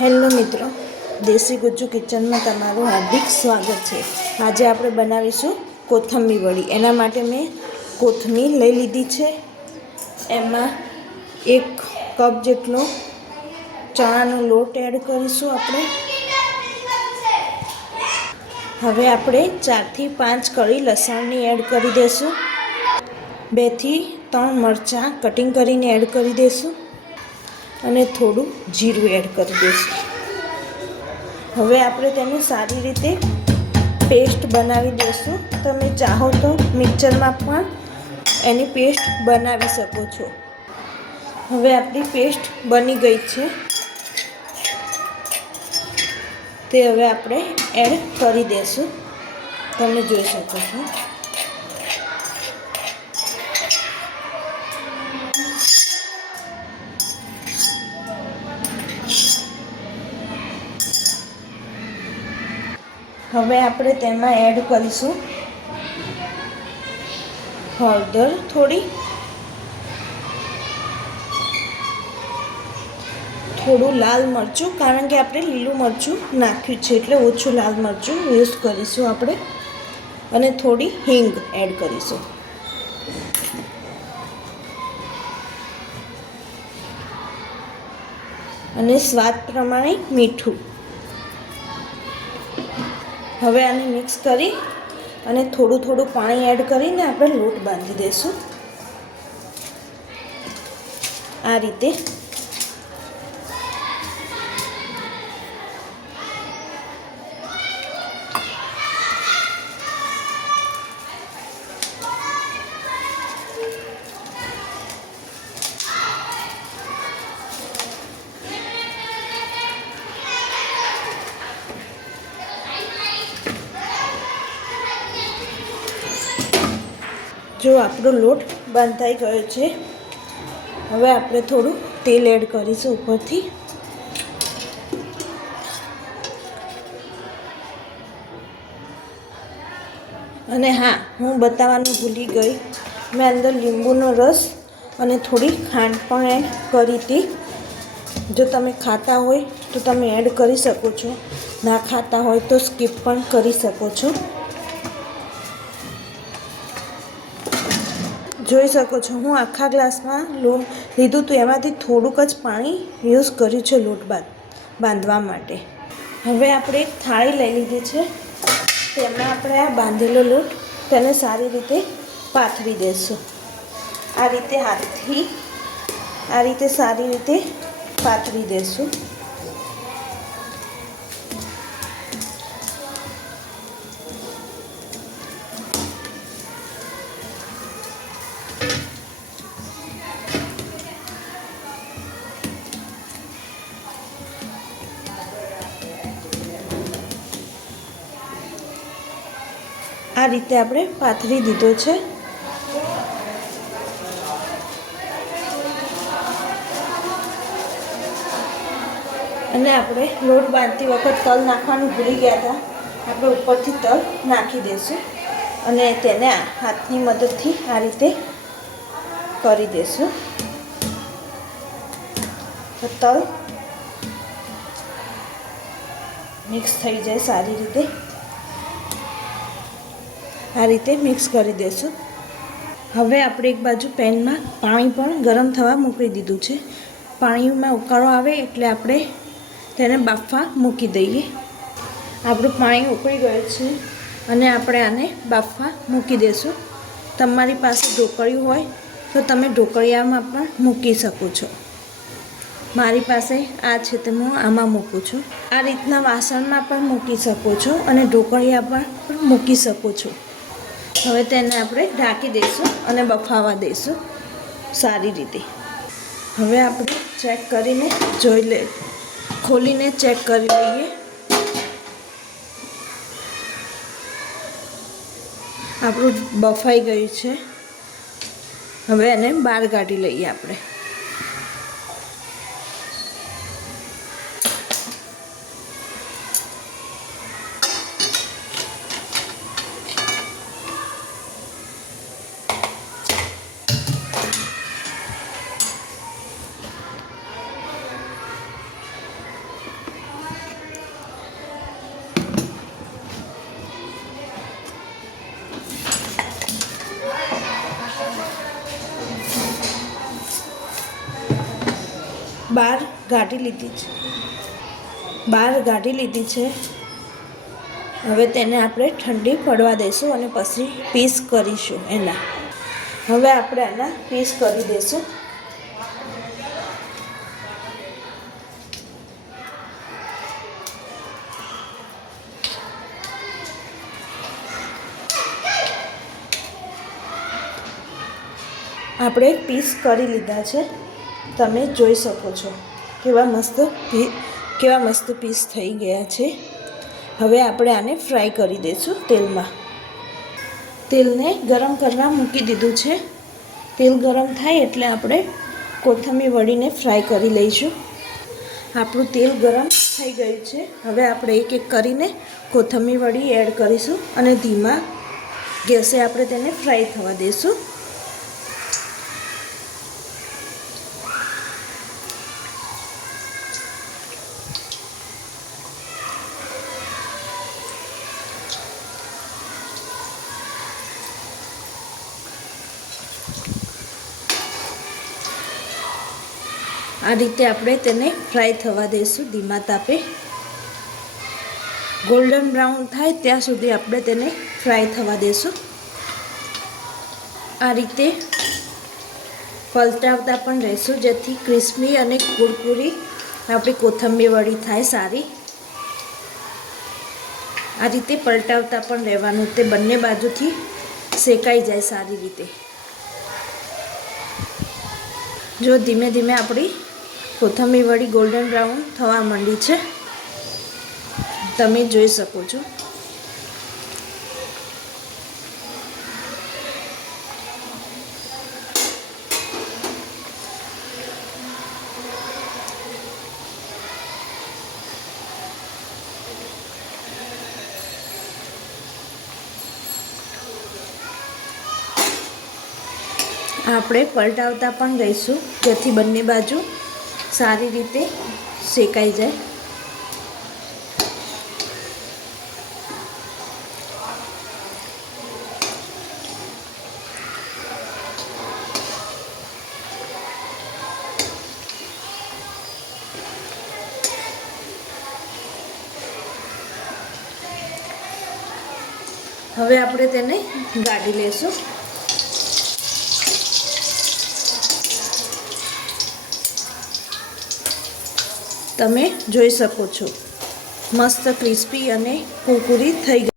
Hello મિત્રો, દેશી ગુજ્જુ કિચનમાં તમારું હાર્દિક સ્વાગત છે. આજે આપણે બનાવીશું કોથમીર વડી. એના માટે મેં કોથમીર લઈ લીધી છે. એમાં એક કપ જેટલો ચણાનો લોટ એડ કરીશું આપણે. હવે આપણે ચારથી પાંચ કળી લસણની એડ કરી દઈશું. બેથી ત્રણ મરચાં કટિંગ કરીને એડ કરી દઈશું. અને થોડું જીરું એડ કરી દઈશું. હવે આપણે તેની સારી રીતે પેસ્ટ બનાવી દઈશું. તમે ચાહો તો મિક્સરમાં પણ એની પેસ્ટ બનાવી શકો છો. હવે આપણી પેસ્ટ બની ગઈ છે. તે હવે આપણે એડ કરી દઈશું. તમે જોઈ શકો છો. હવે આપણે તેમાં એડ કરીશું. હળદર થોડી. થોડું લાલ મરચું, કારણ કે આપણે લીલું મરચું નાખ્યું છે, એટલે ઓછું લાલ મરચું યુઝ કરીશું આપણે. અને થોડી હિંગ એડ કરીશું. અને સ્વાદ પ્રમાણે મીઠું. હવે આને મિક્સ કરી અને થોડું થોડું પાણી એડ કરીને આપણે લોટ બાંધી દઈશું. આ રીતે જો આપણો લોટ બંધાઈ ગયો છે, હવે આપણે થોડું તેલ એડ કરીશું ઉપરથી. અને હા, હું બતાવવાનું ભૂલી ગઈ. મેં અંદર લીંબુનો રસ અને થોડી ખાંડ પણ એડ કરી હતી. જો તમે ખાતા હોય તો તમે એડ કરી શકો છો. ના ખાતા હોય તો સ્કીપ પણ કરી શકો છો. જોઈ શકો છો, હું આખા ગ્લાસમાં લોટ લીધું હતું એમાંથી થોડુંક જ પાણી યુઝ કર્યું છે લોટ બાંધવા માટે. હવે આપણે એક થાળી લઈ લીધી છે, તેમાં આપણે આ બાંધેલો લોટ તેને સારી રીતે પાથરી દઈશું આ રીતે હાથથી આ રીતે સારી રીતે પાથરી દઈશું આ રીતે આપણે પાથરી દીધો છે. અને આપણે લોટ બાંધતી વખત તલ નાખવાનું ભૂલી ગયા હતા. આપણે ઉપરથી તલ નાખી દઈશું અને તેને હાથની મદદથી આ રીતે કરી દઈશું. તો તલ મિક્સ થઈ જાય સારી રીતે. આ રીતે મિક્સ કરી દેશું. હવે આપણે એક બાજુ પેનમાં પાણી પણ ગરમ થવા મૂકી દીધું છે. પાણીમાં ઉકાળો આવે એટલે આપણે તેને બાફવા મૂકી દઈએ. આપણું પાણી ઉકળી ગયું છે અને આપણે આને બાફવા મૂકી દઈશું તમારી પાસે ઢોકળિયું હોય તો તમે ઢોકળિયામાં પણ મૂકી શકો છો. મારી પાસે આ છે તે હું આમાં મૂકું છું. આ રીતના વાસણમાં પણ મૂકી શકો છો અને ઢોકળિયા પણ મૂકી શકો છો. હવે તેને આપણે ઢાંકી દઈશું અને બફાવા દઈશું સારી રીતે. હવે આપણે ચેક કરીને જોઈ લે, ખોલીને ચેક કરી લઈએ. આપણું બફાઈ ગયું છે. હવે એને બહાર કાઢી લઈએ આપણે. બાર ગાંઠી લીધી છે. બાર ગાંઠી લીધી છે. હવે તેને આપણે ઠંડી પડવા દઈશું અને પછી પીસ કરીશું એના. હવે આપણે આના પીસ કરી દઈશું આપણે પીસ કરી લીધા છે. તમે જોઈ શકો છો. કેવા મસ્ત પી, કેવા મસ્ત પીસ થઈ ગયા છે. હવે આપણે આને ફ્રાય કરી દઈશું તેલમાં. તેલને ગરમ કરવા મૂકી દીધું છે. તેલ ગરમ થાય એટલે આપણે કોથમીર વળીને ફ્રાય કરી લઈશું. આપણું તેલ ગરમ થઈ ગયું છે. હવે આપણે એક એક કરીને કોથમીર વળી એડ કરીશું અને ધીમા ગેસે આપણે તેને ફ્રાય થવા દઈશું. આ રીતે આપણે તેને ફ્રાય થવા દઈશું ધીમા તાપે. ગોલ્ડન બ્રાઉન થાય ત્યાં સુધી આપણે તેને ફ્રાય થવા દઈશું. આ રીતે પલટાવતા પણ રહીશું, જેથી ક્રિસ્પી અને કુરકુરી આપણી કોથંબીર વળી થાય સારી. આ રીતે પલટાવતા પણ રહેવાનું, તે બંને બાજુથી શેકાઈ જાય સારી રીતે. જો ધીમે ધીમે આપણી કોથમીર વળી ગોલ્ડન બ્રાઉન થવા માંડી છે. તમે જોઈ શકો છો. આપણે પલટાવતા પણ રહીશું. જેથી બંને બાજુ સારી રીતે શેકાઈ જાય. હવે આપણે તેને ગાઢી લેશું. તમે જોઈ શકો છો. મસ્ત ક્રિસ્પી અને કુરકુરી થઈ ગઈ.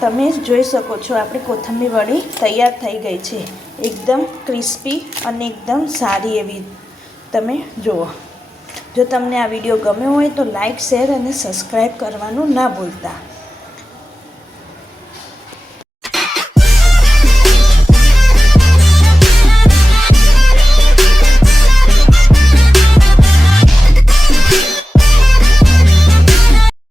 તમે જોઈ શકો છો આપણી કોથંબીર વડી તૈયાર થઈ ગઈ છે. એકદમ ક્રિસ્પી અને એકદમ સારી એવી. તમે જુઓ. જો તમને આ વીડિયો ગમ્યો હોય તો લાઈક, શેર અને સબસ્ક્રાઈબ કરવાનું ના ભૂલતા.